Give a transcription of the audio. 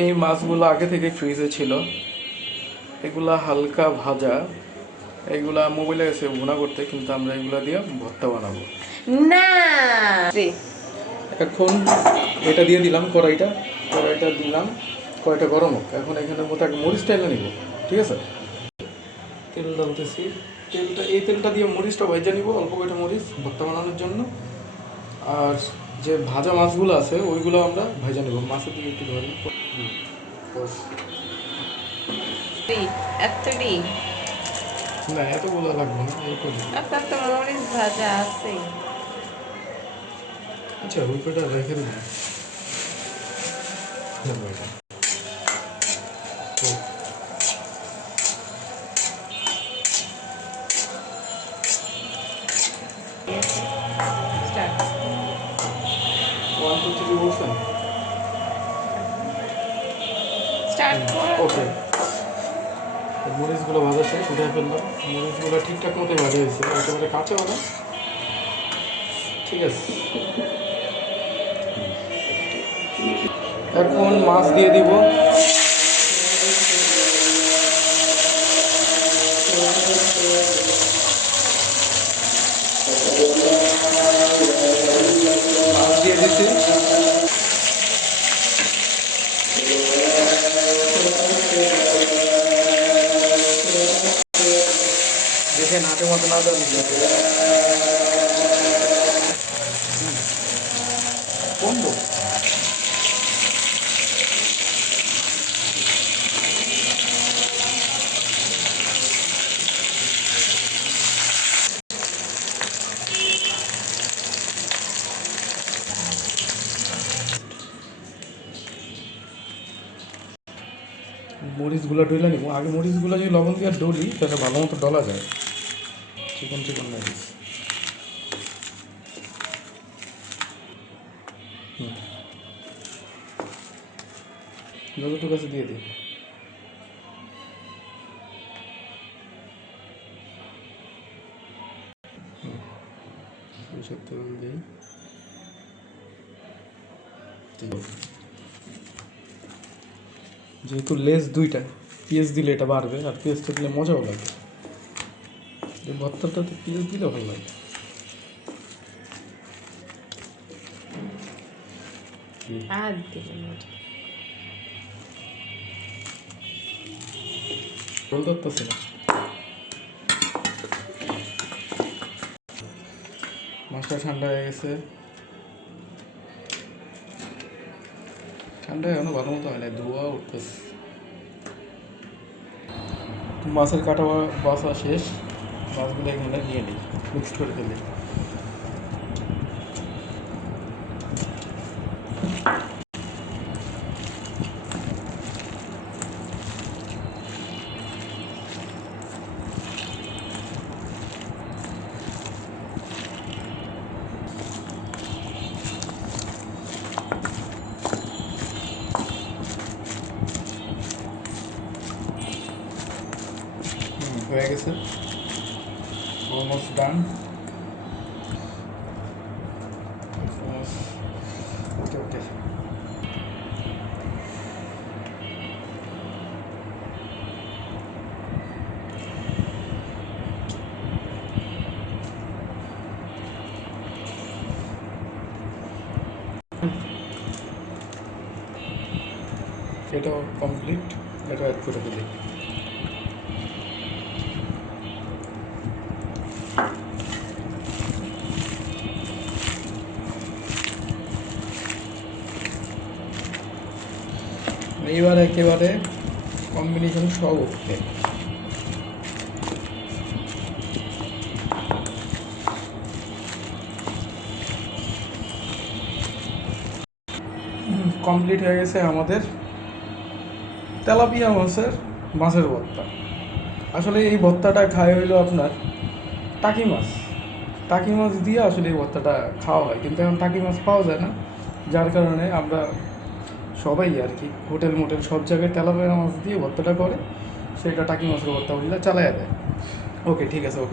এই মাছগুলো আগে থেকে ফ্রিজে ছিল, এগুলা হালকা ভাজা। এইগুলা মোবাইলে গেছে ভুনা করতে, কিন্তু আমরা এগুলা দিয়ে ভর্তা বানাবো না। এখন এটা দিয়ে দিলাম, কড়াইটা দিলাম, কড়াইটা গরম হোক। এখন এখানের মতো একটা মরিচ টাইলে নিব, ঠিক আছে? তেল ডালতেছি, এই তেলটা দিয়ে মরিচটা ভেজে নিব, অল্প কয়টা মরিচ ভর্তা বানানোর জন্য। আর যে ভাজা মাছগুলো আছে ওইগুলো আমরা ভেজে নেব, মাছের দিকে একটু ধরে। না, এতগুলো লাগবে না, এই করে। আপনার তো মরিচ ভাজা আছে। আচ্ছা, ওই কটা রেখে দেবো। ওকে, মরিচগুলো ভাজা শেষ, উঠে ফেললাম। মরিচগুলো ঠিকঠাক মতো ভাজা হয়েছে, একেবারে কাঁচা না, ঠিক আছে। এখন মাছ দিয়ে দিব। মাছ দিয়ে দিচ্ছি, দেখেন হাতের মতো না দেওয়া বন্ধু। মরিচগুলো ডলে নিব আগে। মরিচগুলো যদি লবণ দিয়ে ডলি তাহলে ভালো মতো ডলা যায়, চিকন চিকন মরিচ। যতটুকু আছে দিয়ে দিই। সরষের তেল দিই। যেহেতু লেস দুইটা, পেঁয়াজ দিলে এটা বাড়বে, আর পেঁয়াজটা দিলে মজাও লাগে। এই ভর্তাটাতে পেঁয়াজ দিলে ভালো লাগে। জল ধরতেছে না, মাছটা ঠান্ডা হয়ে গেছে। ঠান্ডা এখনো ভালো মতো হয় না, ধোয়া উঠতেছে। মাছের কাটা বাছা শেষ, মাছগুলো এখানে নিয়ে নিই, মিক্সড করে ফেলি। হয়ে গেছে, অলমোস্ট ডান। ওকে ওকে, এটাও কমপ্লিট, এটা অ্যাড করে ফেলি। এইবার একেবারে কম্বিনেশন সব ওকে। কমপ্লিট হয়ে গেছে আমাদের তেলাপিয়া মাছের ভর্তা। আসলে এই ভর্তাটা খায় হইলো আপনার টাকি মাছ দিয়ে আসলে এই ভর্তাটা খাওয়া হয়, কিন্তু এখন টাকি মাছ পাওয়া যায় না, যার কারণে আমরা সবাই আর কি হোটেল মোটেল সব জায়গায় তেলাপিয়া মাছ দিয়ে ভর্তাটা করে, সেটা টাকি মাছের ভর্তা বলে চালাইয়া দেয়। ওকে, ঠিক আছে, ওকে।